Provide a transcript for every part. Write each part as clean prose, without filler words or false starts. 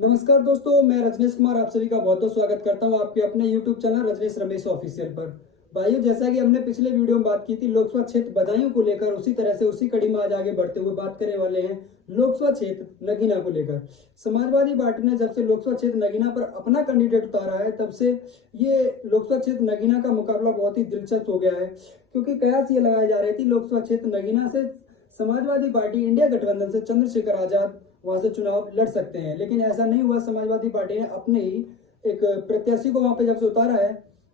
नमस्कार दोस्तों, मैं रजनीश कुमार आप सभी का बहुत बहुत स्वागत करता हूं आपके अपने YouTube channel Rajneesh Ramesh official पर। भाइयों, जैसा कि हमने पिछले वीडियो में बात की थी लोकसभा क्षेत्र बदायूं को लेकर, उसी तरह से उसी कड़ी में आज आगे बढ़ते हुए बात करने वाले हैं लोकसभा क्षेत्र नगीना को लेकर। समाजवादी पार्टी ने जब से लोकसभा क्षेत्र नगीना पर अपना कैंडिडेट उतारा है, तब से ये लोकसभा क्षेत्र नगीना का मुकाबला बहुत ही दिलचस्प हो गया है, क्योंकि कयास ये लगाई जा रही थी लोकसभा क्षेत्र नगीना से समाजवादी पार्टी इंडिया गठबंधन से चंद्रशेखर आजाद वहां से चुनाव लड़ सकते हैं, लेकिन ऐसा नहीं हुआ। समाजवादी पार्टी ने अपने ही एक प्रत्याशी को वहां पे जब से उतारा है,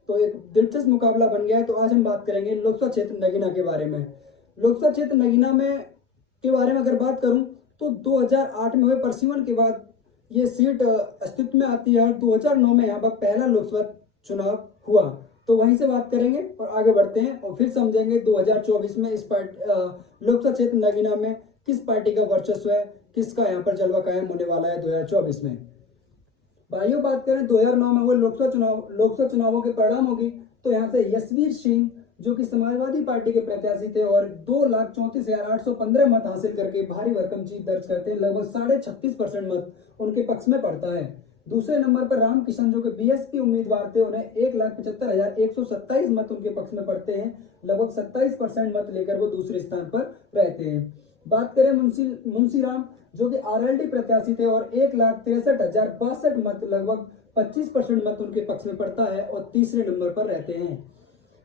तो एक दिलचस्प मुकाबला बन गया है। तो आज हम बात करेंगे लोकसभा क्षेत्र नगीना के बारे में। लोकसभा क्षेत्र नगीना में के बारे में अगर बात करूं तो 2008 में हुए परिसीमन के बाद ये सीट अस्तित्व में आती है और 2009 में यहाँ पर पहला लोकसभा चुनाव हुआ। तो वहीं से बात करेंगे और आगे बढ़ते हैं और फिर समझेंगे 2024 में इस लोकसभा क्षेत्र नगीना में किस पार्टी का वर्चस्व है, किसका यहाँ पर जलवा कायम होने वाला है 2024 में। भाइयों, बात करें 2009 में हुए लोकसभा चुनावों के परिणामों की, तो यहाँ से यशवीर सिंह जो कि समाजवादी पार्टी के प्रत्याशी थे और 2,34,815 मत हासिल करके भारी भरकम जीत दर्ज करते हैं। लगभग 36.5% मत उनके पक्ष में पड़ता है। दूसरे नंबर पर रामकिशन जो कि बीएसपी उम्मीदवार थे, उन्हें 1,75,127 मत उनके पक्ष में पड़ते हैं। लगभग 27% मत लेकर वो दूसरे स्थान पर रहते हैं। बात करें मुंशीराम जो कि आरएलडी प्रत्याशी थे और 1,63,062 मत, लगभग 25% मत उनके पक्ष में पड़ता है और तीसरे नंबर पर रहते हैं।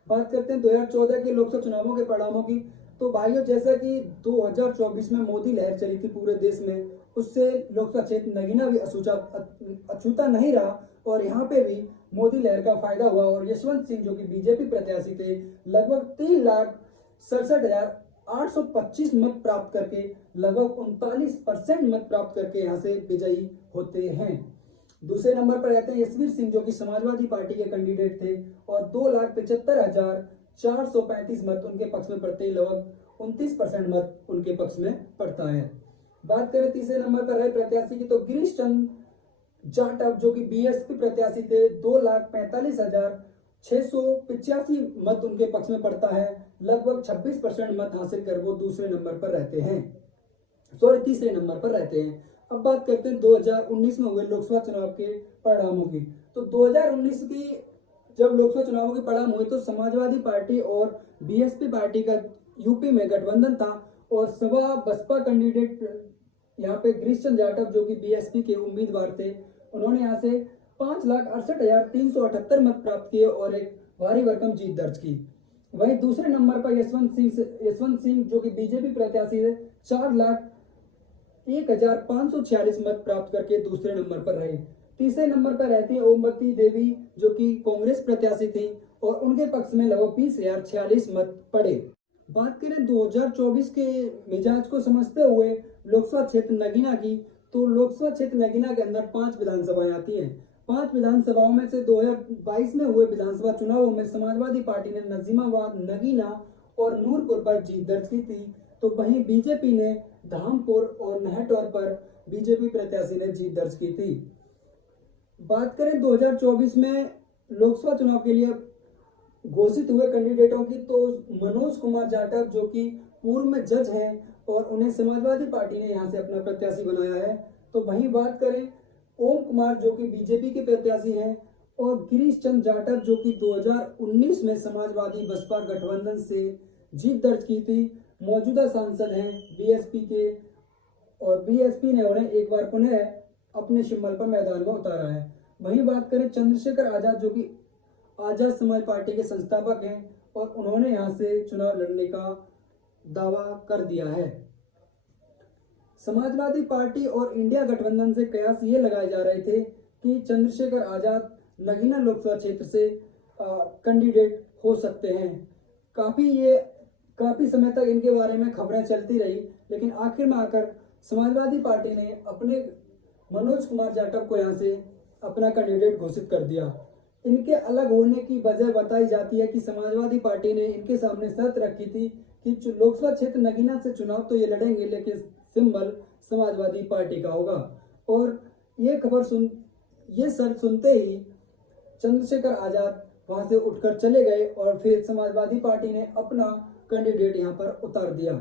बात करते हैं 2014 के लोकसभा चुनावों के परिणामों की, तो भाइयों जैसा कि 2024 में मोदी लहर चली थी पूरे देश में, उससे लोकसभा क्षेत्र नगीना भी अछूता नहीं रहा और यहाँ पे भी मोदी लहर का फायदा हुआ और यशवंत सिंह जो कि बीजेपी प्रत्याशी थे, लगभग 3,67,825 मत प्राप्त करके लगभग 39% मत प्राप्त करके यहाँ से विजयी होते हैं। दूसरे नंबर पर रहते हैं यशवीर सिंह जो कि समाजवादी पार्टी के कैंडिडेट थे और 2,75,435 मत उनके पक्ष में पड़ते हैं। लगभग 29% मत उनके पक्ष में पड़ता है। बात करें तीसरे नंबर पर रहे प्रत्याशी की, तो गिरीश चंद जाटव जो कि बीएसपी प्रत्याशी थे, 2,45,685 मत उनके पक्ष में पड़ता है। लगभग 26% मत हासिल कर वो तीसरे नंबर पर रहते हैं। अब बात करते हैं 2019 में हुए लोकसभा चुनाव के परिणामों की। तो 2019 की जब लोकसभा चुनावों के परिणाम हुए, तो समाजवादी पार्टी और बीएसपी पार्टी का यूपी में गठबंधन था और सभा बसपा कैंडिडेट यहाँ पे गिरीश चंद जाटव जो कि बीएसपी के उम्मीदवार थे, उन्होंने यहाँ से 5,68,378 मत प्राप्त किए और एक भारी भरकम जीत दर्ज की। वहीं दूसरे नंबर पर यशवंत सिंह जो कि बीजेपी प्रत्याशी थे, 4,01,546 मत प्राप्त करके दूसरे नंबर पर रहे। तीसरे नंबर पर रहती है ओमवती देवी जो कि कांग्रेस प्रत्याशी थी और उनके पक्ष में लगभग 20,046 मत पड़े। बात करें 2024 के मिजाज को समझते हुए लोकसभा क्षेत्र नगीना की, तो लोकसभा क्षेत्र नगीना के अंदर 5 विधानसभाएं आती हैं। 5 विधानसभाओं में से 2022 में हुए विधानसभा चुनावों में समाजवादी पार्टी ने नजीमाबाद, नगीना और नूरपुर पर जीत दर्ज की थी, तो वहीं बीजेपी ने धामपुर और नहटौर पर बीजेपी प्रत्याशी ने जीत दर्ज की थी। बात करें 2024 में लोकसभा चुनाव के लिए घोषित हुए कैंडिडेटों की, तो मनोज कुमार जाटव जो कि पूर्व में जज हैं और उन्हें समाजवादी पार्टी ने यहाँ से अपना प्रत्याशी बनाया है। तो वहीं बात करें ओम कुमार जो कि बीजेपी के प्रत्याशी हैं और गिरीश चंद जाटव जो कि 2019 में समाजवादी बसपा गठबंधन से जीत दर्ज की थी, मौजूदा सांसद हैं बीएसपी के और बीएसपी ने उन्हें एक बार पुनः अपने शिमल पर मैदान में उतारा है। वहीं बात करें चंद्रशेखर आजाद जो कि आजाद समाज पार्टी के संस्थापक हैं और उन्होंने यहाँ से चुनाव लड़ने का दावा कर दिया है। समाजवादी पार्टी और इंडिया गठबंधन से कयास ये लगाए जा रहे थे कि चंद्रशेखर आजाद नगीना लोकसभा क्षेत्र से कैंडिडेट हो सकते हैं। काफी समय तक इनके बारे में खबरें चलती रही, लेकिन आखिर में आकर समाजवादी पार्टी ने अपने मनोज कुमार जाटव को यहाँ से अपना कैंडिडेट घोषित कर दिया। इनके अलग होने की वजह बताई जाती है कि समाजवादी पार्टी ने इनके सामने शर्त रखी थी कि लोकसभा क्षेत्र नगीना से चुनाव तो ये लड़ेंगे, लेकिन सिंबल समाजवादी पार्टी का होगा। और ये शर्त सुनते ही चंद्रशेखर आजाद वहां से उठकर चले गए और फिर समाजवादी पार्टी ने अपना कैंडिडेट यहाँ पर उतार दिया।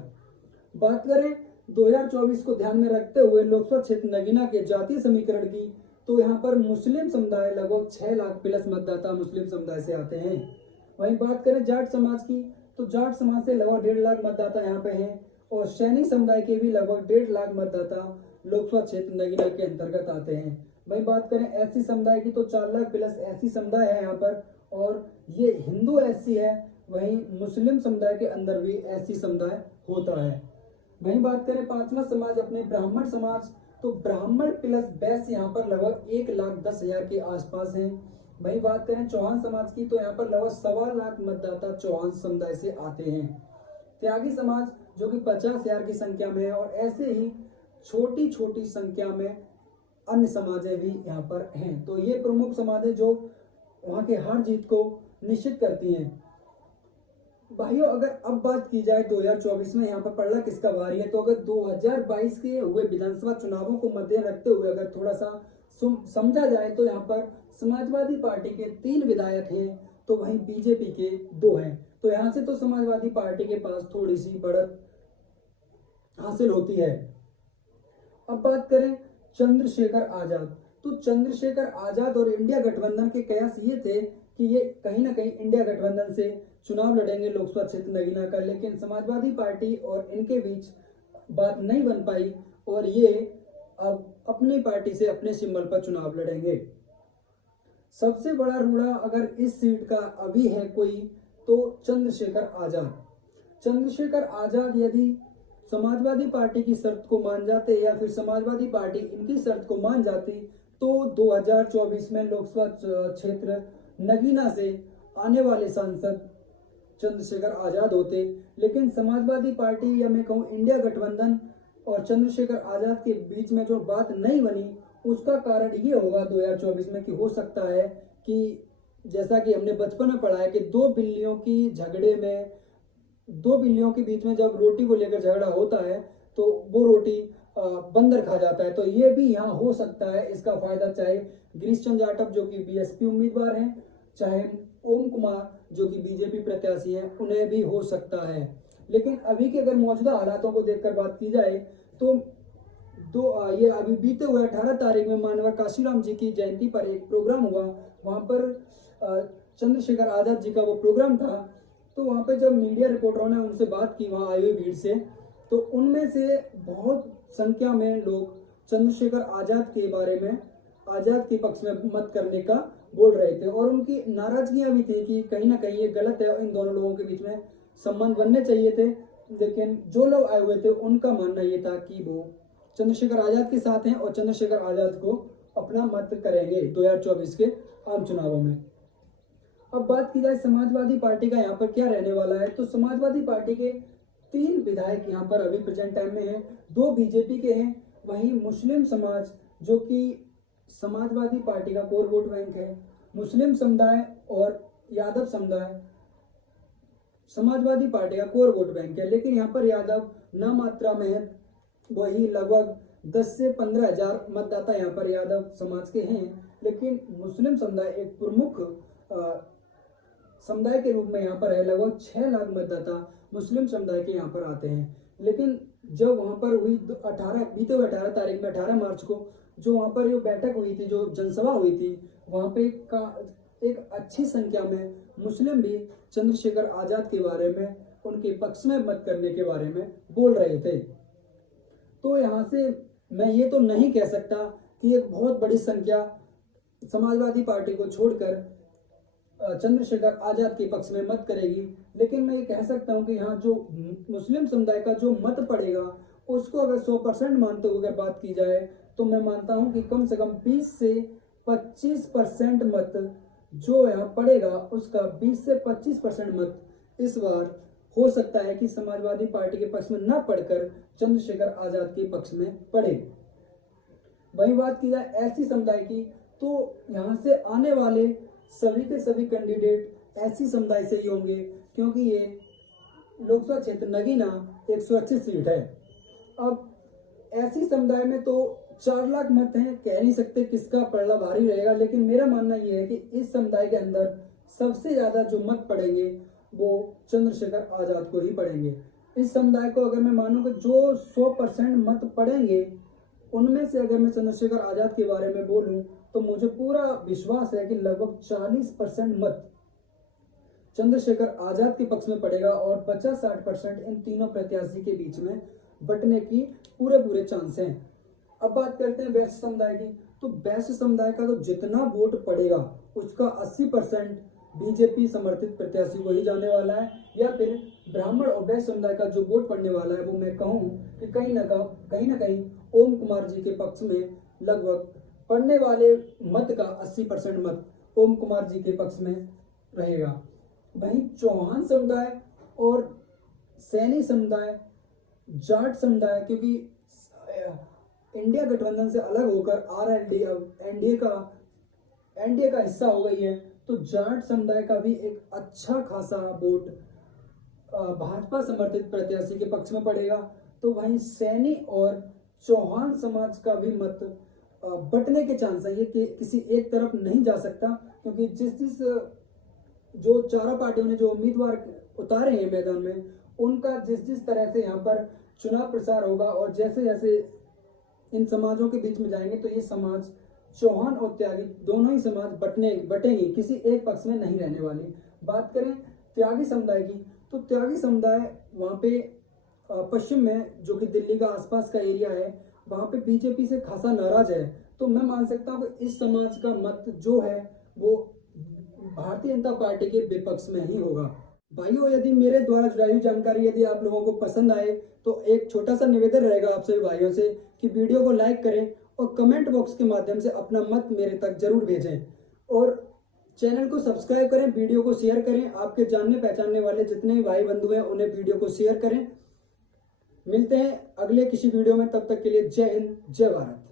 बात करें 2024 को ध्यान में रखते हुए लोकसभा क्षेत्र नगीना के जातीय समीकरण की, तो यहाँ पर मुस्लिम समुदाय लगभग 6 लाख प्लस मतदाता मुस्लिम समुदाय से आते हैं। वहीं बात करें जाट समाज की, तो जाट समाज से लगभग 1.5 लाख मतदाता यहाँ पे हैं और सैनिक समुदाय के भी लगभग 1.5 लाख मतदाता लोकसभा क्षेत्र नगीना के अंतर्गत आते हैं। वहीं बात करें एससी समुदाय की, तो 4 लाख प्लस एससी समुदाय है यहाँ पर और ये हिंदू एससी है। वहीं मुस्लिम समुदाय के अंदर भी एससी समुदाय होता है। वहीं बात करें पांचवा समाज अपने ब्राह्मण समाज, तो ब्राह्मण प्लस वैश्य यहाँ पर लगभग 1,10,000 के आसपास हैं। वहीं बात करें चौहान समाज की, तो यहाँ पर लगभग 1.25 लाख मतदाता चौहान समुदाय से आते हैं। त्यागी समाज जो कि 50,000 की संख्या में है और ऐसे ही छोटी छोटी संख्या में अन्य समाजें भी यहाँ पर हैं। तो ये प्रमुख समाज है जो वहाँ के हार जीत को निश्चित करती हैं। भाइयों, अगर अब बात की जाए 2024 में यहाँ पर पड़ना किसका बारी है, तो अगर 2022 के हुए विधानसभा चुनावों को मद्देनजर रखते हुए अगर थोड़ा सा समझा जाए तो यहाँ पर समाजवादी पार्टी के 3 विधायक हैं, तो वहीं बीजेपी के 2 हैं। तो यहाँ से तो समाजवादी पार्टी के पास थोड़ी सी बढ़त हासिल होती है। अब बात करें चंद्रशेखर आजाद, तो चंद्रशेखर आजाद और इंडिया गठबंधन के कयास ये थे कि ये कहीं ना कहीं इंडिया गठबंधन से चुनाव लड़ेंगे लोकसभा क्षेत्र नगीना का, लेकिन समाजवादी पार्टी और इनके बीच बात नहीं बन पाई और ये अब अपनी पार्टी से अपने सिंबल पर चुनाव लड़ेंगे। सबसे बड़ा रूड़ा अगर इस सीट का अभी है कोई, तो चंद्रशेखर आजाद। चंद्रशेखर आजाद यदि समाजवादी पार्टी की शर्त को मान जाते या फिर समाजवादी पार्टी इनकी शर्त को मान जाती, तो 2024 में लोकसभा क्षेत्र नगीना से आने वाले सांसद चंद्रशेखर आजाद होते। लेकिन समाजवादी पार्टी या मैं कहूँ इंडिया गठबंधन और चंद्रशेखर आजाद के बीच में जो बात नहीं बनी, उसका कारण ये होगा 2024 में कि हो सकता है कि जैसा कि हमने बचपन में पढ़ा है कि 2 बिल्लियों की झगड़े में, 2 बिल्लियों के बीच में जब रोटी को लेकर झगड़ा होता है तो वो रोटी बंदर खा जाता है। तो ये भी यहाँ हो सकता है। इसका फायदा चाहे गिरीश चंद्र जाटव जो कि बीएसपी उम्मीदवार हैं, चाहे ओम कुमार जो कि बीजेपी प्रत्याशी हैं, उन्हें भी हो सकता है। लेकिन अभी के अगर मौजूदा हालातों को देखकर बात की जाए तो ये अभी बीते हुए 18 तारीख में माननीय काशीराम जी की जयंती पर एक प्रोग्राम हुआ। वहाँ पर चंद्रशेखर आजाद जी का वो प्रोग्राम था। तो वहाँ पे जब मीडिया रिपोर्टरों ने उनसे बात की वहाँ आई हुई भीड़ से, तो उनमें से बहुत संख्या में लोग चंद्रशेखर आजाद के बारे में, आजाद के पक्ष में मत करने का बोल रहे थे और उनकी नाराजगियां भी थी कि कहीं ना कहीं ये गलत है और इन दोनों लोगों के बीच में संबंध बनने चाहिए थे। लेकिन जो लोग आए हुए थे उनका मानना ये था कि वो चंद्रशेखर आजाद के साथ हैं और चंद्रशेखर आजाद को अपना मत करेंगे 2024 के आम चुनावों में। अब बात की जाए समाजवादी पार्टी का यहाँ पर क्या रहने वाला है, तो समाजवादी पार्टी के 3 विधायक यहाँ पर अभी प्रेजेंट टाइम में हैं, 2 बीजेपी के हैं। वहीं मुस्लिम समाज जो कि समाजवादी पार्टी का कोर वोट बैंक है, मुस्लिम समुदाय और यादव समुदाय समाजवादी पार्टी का कोर वोट बैंक है। लेकिन यहाँ पर यादव ना मात्रा में है, वही लगभग 10 से 15 हजार मतदाता यहाँ पर यादव समाज के हैं। लेकिन मुस्लिम समुदाय एक प्रमुख समुदाय के रूप में यहाँ पर है, लगभग 6 लाख मतदाता मुस्लिम समुदाय के यहाँ पर आते हैं। लेकिन जब वहाँ पर हुई बीते हुए 18 तारीख में 18 मार्च को जो वहाँ पर जो बैठक हुई थी, जो जनसभा हुई थी, वहाँ पे एक अच्छी संख्या में मुस्लिम भी चंद्रशेखर आजाद के बारे में, उनके पक्ष में मत करने के बारे में बोल रहे थे। तो यहाँ से मैं ये तो नहीं कह सकता कि एक बहुत बड़ी संख्या समाजवादी पार्टी को छोड़कर चंद्रशेखर आजाद के पक्ष में मत करेगी, लेकिन मैं ये कह सकता हूँ कि यहाँ जो मुस्लिम समुदाय का जो मत पड़ेगा उसको अगर 100% मानते हुए अगर बात की जाए तो मैं मानता हूँ कि कम से कम 20 से 25% मत जो यहाँ पड़ेगा उसका 20 से 25% मत इस बार हो सकता है कि समाजवादी पार्टी के पक्ष में न पढ़कर चंद्रशेखर आजाद के पक्ष में पढ़े। वही बात की जाए एससी समुदाय की, तो यहाँ से आने वाले सभी के सभी कैंडिडेट एससी समुदाय से ही होंगे, क्योंकि ये लोकसभा क्षेत्र नगीना 125 सीट है। अब एससी समुदाय में तो 4 लाख मत हैं, कह नहीं सकते किसका पलड़ा भारी रहेगा, लेकिन मेरा मानना यह है कि इस समुदाय के अंदर सबसे ज्यादा जो मत पड़ेंगे वो चंद्रशेखर आजाद को ही पड़ेंगे। इस समुदाय को अगर मैं मानूं कि जो 100% मत पड़ेंगे, उनमें से अगर मैं चंद्रशेखर आजाद के बारे में बोलूं तो मुझे पूरा विश्वास है कि लगभग 40% मत चंद्रशेखर आजाद के पक्ष में पड़ेगा और 50-60% इन तीनों प्रत्याशी के बीच में बंटने की पूरे चांस हैं। अब बात करते हैं वैश्य समुदाय की। तो वैश्य समुदाय का तो जितना वोट पड़ेगा उसका 80% बीजेपी समर्थित प्रत्याशी को ही जाने वाला है, या फिर ब्राह्मण और वैश्य समुदाय का जो वोट पड़ने वाला है वो मैं कहूँ कि कहीं ना कहीं ओम कुमार जी के पक्ष में लगभग पड़ने वाले मत का 80% मत ओम कुमार जी के पक्ष में रहेगा। वहीं चौहान समुदाय और सैनी समुदाय, जाट समुदाय, क्योंकि इंडिया गठबंधन से अलग होकर आरएलडी अब एनडीए का हिस्सा हो गई है, तो जाट समुदाय का भी एक अच्छा खासा वोट भाजपा समर्थित प्रत्याशी के पक्ष में पड़ेगा। तो वहीं सैनी और चौहान समाज का भी मत बंटने के चांस है, ये कि किसी एक तरफ नहीं जा सकता, क्योंकि जिस जो चारों पार्टियों ने जो उम्मीदवार उतारे हैं मैदान में, उनका जिस तरह से यहाँ पर चुनाव प्रचार होगा और जैसे जैसे इन समाजों के बीच में जाएंगे तो ये समाज चौहान और त्यागी दोनों ही समाज बटेंगे, किसी एक पक्ष में नहीं रहने वाली। बात करें त्यागी समुदाय की, तो त्यागी समुदाय वहाँ पे पश्चिम में, जो कि दिल्ली का आसपास का एरिया है, वहाँ पे बीजेपी से खासा नाराज है। तो मैं मान सकता हूँ कि इस समाज का मत जो है वो भारतीय जनता पार्टी के विपक्ष में ही होगा। भाइयों, यदि मेरे द्वारा जुड़ाई हुई जानकारी यदि आप लोगों को पसंद आए तो एक छोटा सा निवेदन रहेगा आप सभी भाइयों से कि वीडियो को लाइक करें और कमेंट बॉक्स के माध्यम से अपना मत मेरे तक जरूर भेजें, और चैनल को सब्सक्राइब करें, वीडियो को शेयर करें। आपके जानने पहचानने वाले जितने भी भाई बंधु हैं उन्हें वीडियो को शेयर करें। मिलते हैं अगले किसी वीडियो में, तब तक के लिए जय हिंद, जय भारत।